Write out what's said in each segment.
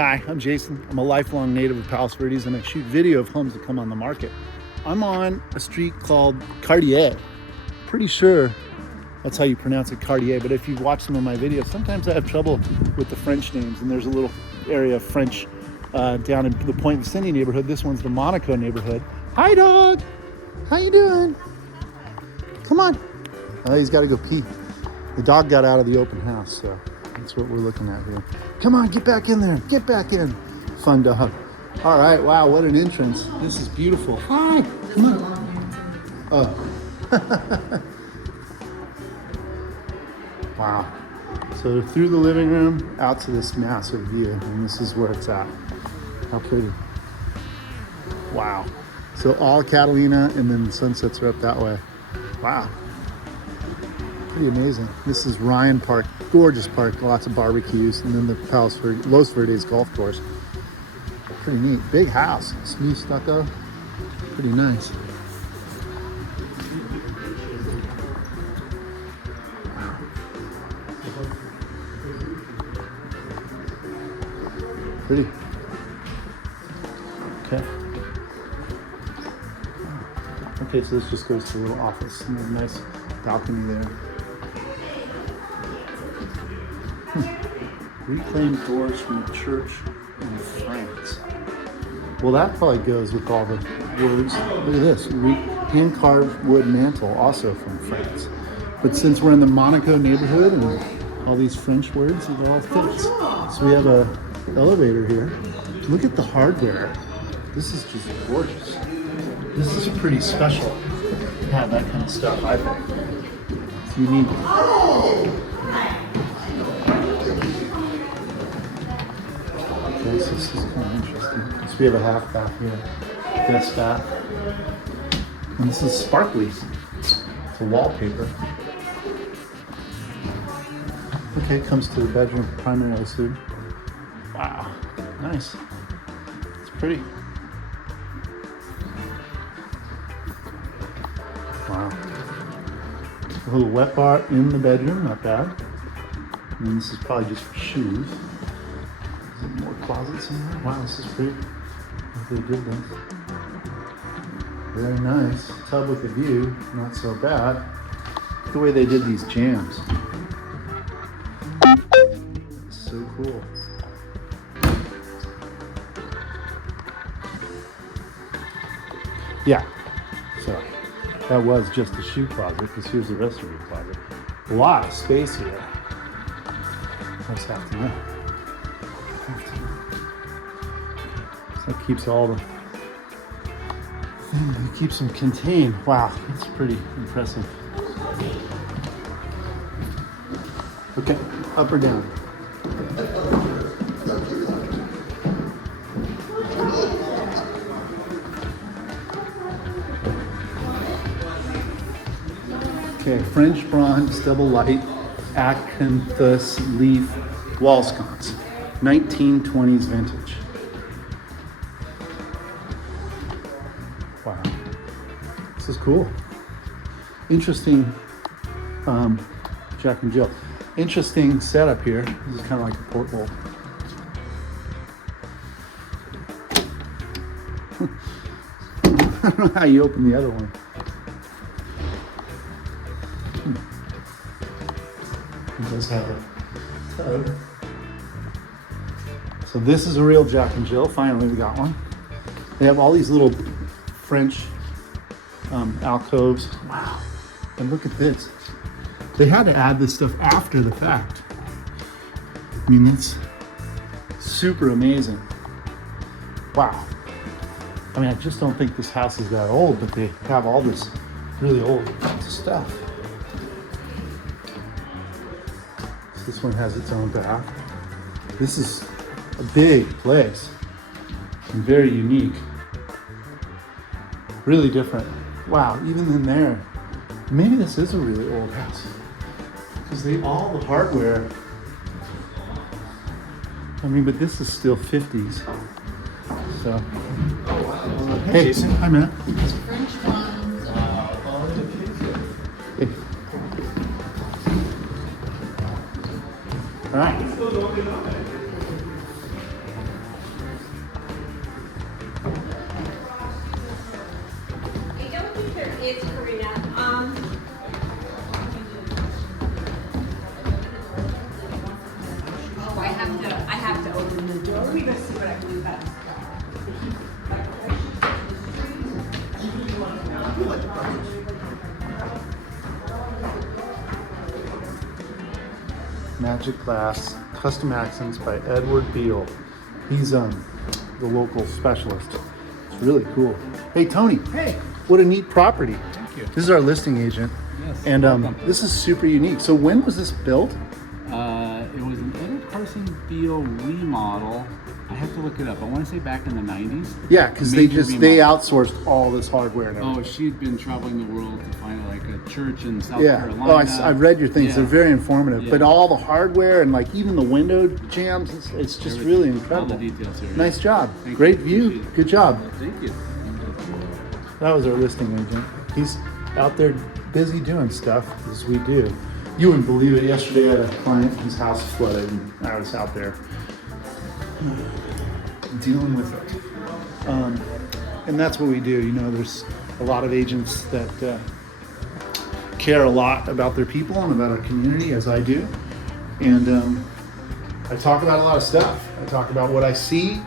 Hi, I'm Jason. I'm a lifelong native of Palos Verdes and I shoot video of homes that come on the market. I'm on a street called Cartier. Pretty sure that's how you pronounce it, Cartier, but if you've watched some of my videos, sometimes I have trouble with the French names, and there's a little area of French down in the Point Vicinity neighborhood. This one's the Monaco neighborhood. Hi, dog. How you doing? Come on. Oh, he's got to go pee. The dog got out of the open house, so that's what we're looking at here. Come on, get back in there. Get back in. Fun dog. All right, wow, what an entrance. This is beautiful. Hi, come on. Oh. Wow. So through the living room, out to this massive view, and this is where it's at. How pretty. Wow. So all Catalina, and then the sunsets are up that way. Wow. Pretty amazing. This is Ryan Park, gorgeous park, lots of barbecues, and then the Los Verdes golf course. Pretty neat. Big house, smooth stucco. Pretty nice. Pretty. Okay. Okay, so this just goes to a little office and a nice balcony there. Reclaimed doors from the church in France. Well, that probably goes with all the words. Look at this, hand-carved wood mantle, also from France. But since we're in the Monaco neighborhood and all these French words, it all fits. So we have a elevator here. Look at the hardware. This is just gorgeous. This is pretty special to have that kind of stuff, I think. It's unique. Okay, so this is kind of interesting. So we have a half bath here, guest bath. And this is sparkly. It's a wallpaper. Okay, comes to the bedroom, primarily suite. Wow, nice. It's pretty. Wow. A little wet bar in the bedroom, not bad. And then this is probably just for shoes. Is there more closets in there? Wow, this is pretty. They did this. Very nice. Tub with a view, not so bad. Look at the way they did these jams. It's so cool. Yeah, so that was just a shoe closet, because here's the rest of your closet. A lot of space here. I just have to know. So that keeps all the, it keeps them contained. Wow, that's pretty impressive. Okay, up or down? Okay, French bronze, double light, acanthus leaf wall sconce, 1920s vintage. Wow, this is cool. Interesting, Jack and Jill. Interesting setup here. This is kind of like a porthole. I don't know how you open the other one. It does have a tub. So this is a real Jack and Jill. Finally, we got one. They have all these little French alcoves. Wow. And look at this. They had to add this stuff after the fact. I mean, it's super amazing. Wow. I mean, I just don't think this house is that old, but they have all this really old stuff. So this one has its own bath. This is a big place and very unique. Really different. Wow, even in there, maybe this is a really old house. Because all the hardware, I mean, but this is still 50s. So, hey, Jason. Hi, Matt. French ones. Hey. All right. me go see what I can do about this Magic Glass, Custom Accents by Edward Beale. He's the local specialist. It's really cool. Hey Tony. Hey. What a neat property. Thank you. This is our listing agent. Yes. And welcome. this is super unique. So when was this built? It was an Edward Carson Beale remodel. I have to look it up. I want to say back in the 90s. Yeah, because they outsourced all this hardware. And Oh, she'd been traveling the world to find like a church in South yeah. Carolina. Oh, I've read your things. Yeah. They're very informative. Yeah. But all the hardware and like even the window jams, it's just Everything. really All incredible. the details here. Nice job. Thank Great you. view. Appreciate it. Good job. Thank you. That was our listing agent. He's out there busy doing stuff as we do. You wouldn't believe it. Yesterday I had a client whose house flooded and I was out there dealing with it. And that's what we do. You know, there's a lot of agents that care a lot about their people and about our community, as I do. And I talk about a lot of stuff. I talk about what I see.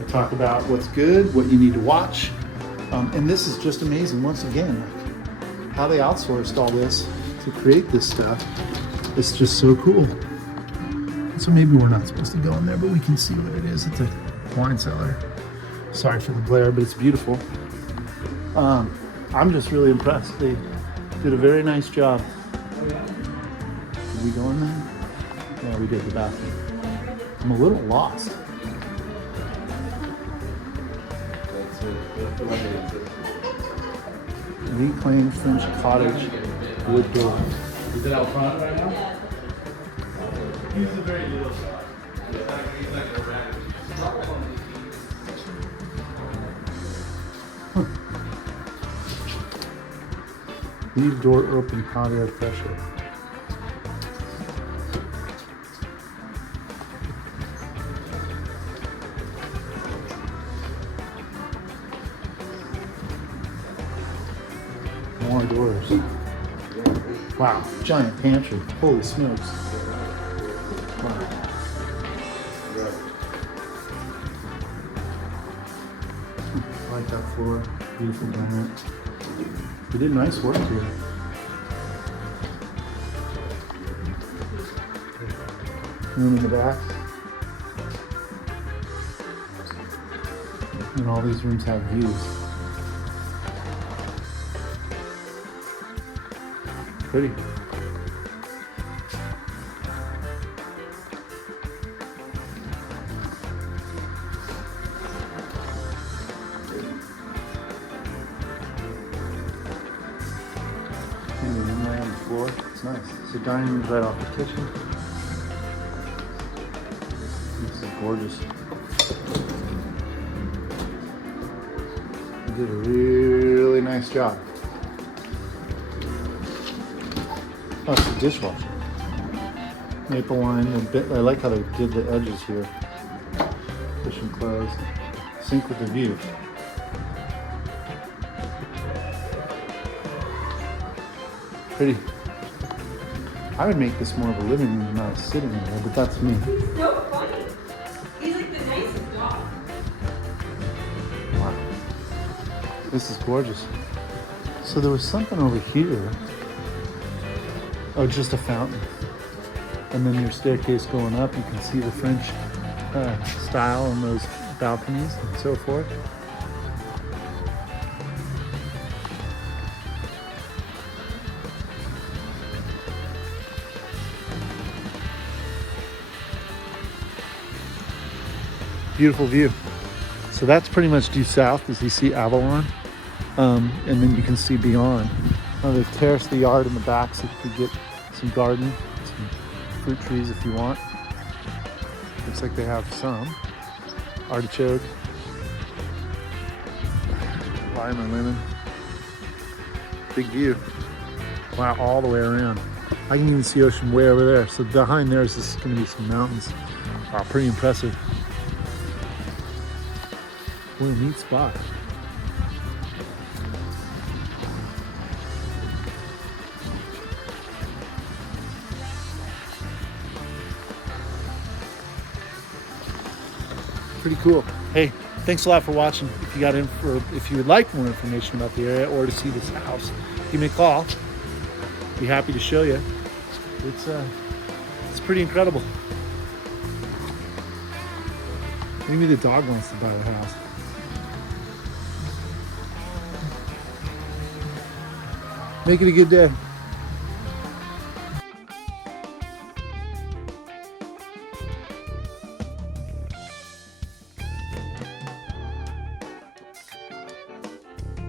I talk about what's good, what you need to watch. And this is just amazing. Once again, like, how they outsourced all this to create this stuff. It's just so cool. So maybe we're not supposed to go in there, but we can see what it is. It's a wine cellar. Sorry for the glare, but it's beautiful. I'm just really impressed. They did a very nice job. Did we go in there? Yeah, we did the bathroom. I'm a little lost. Reclaimed French cottage wood door. Is it out front right now? Leave door open, hot air, fresh air. More doors. Wow, giant pantry. Holy smokes. Wow. I like that floor. Beautiful granite. You did nice work here. Room in the back. And all these rooms have views. Pretty. And the inlay on the floor. It's nice. So dining room's right off the kitchen. This is gorgeous. You did a really nice job. Oh, it's a dishwasher. Maple line. I like how they did the edges here. Cushion closed. Sink with the view. Pretty. I would make this more of a living room than not a sitting area, but that's me. He's so funny. He's like the nicest dog. Wow. This is gorgeous. So there was something over here. Oh, just a fountain. And then your staircase going up, you can see the French style on those balconies and so forth. Beautiful view. So that's pretty much due south as you see Avalon. And then you can see beyond. They've terraced the yard in the back so you could get some garden, some fruit trees if you want. Looks like they have some. Artichoke, lime and lemon. Big view. Wow, all the way around. I can even see ocean way over there. So behind there is just going to be some mountains. Wow, pretty impressive. What a neat spot. pretty cool. Hey, thanks a lot for watching. If you would like more information about the area or to see this house, give me a call. Be happy to show you. It's pretty incredible. Maybe the dog wants to buy the house. Make it a good day.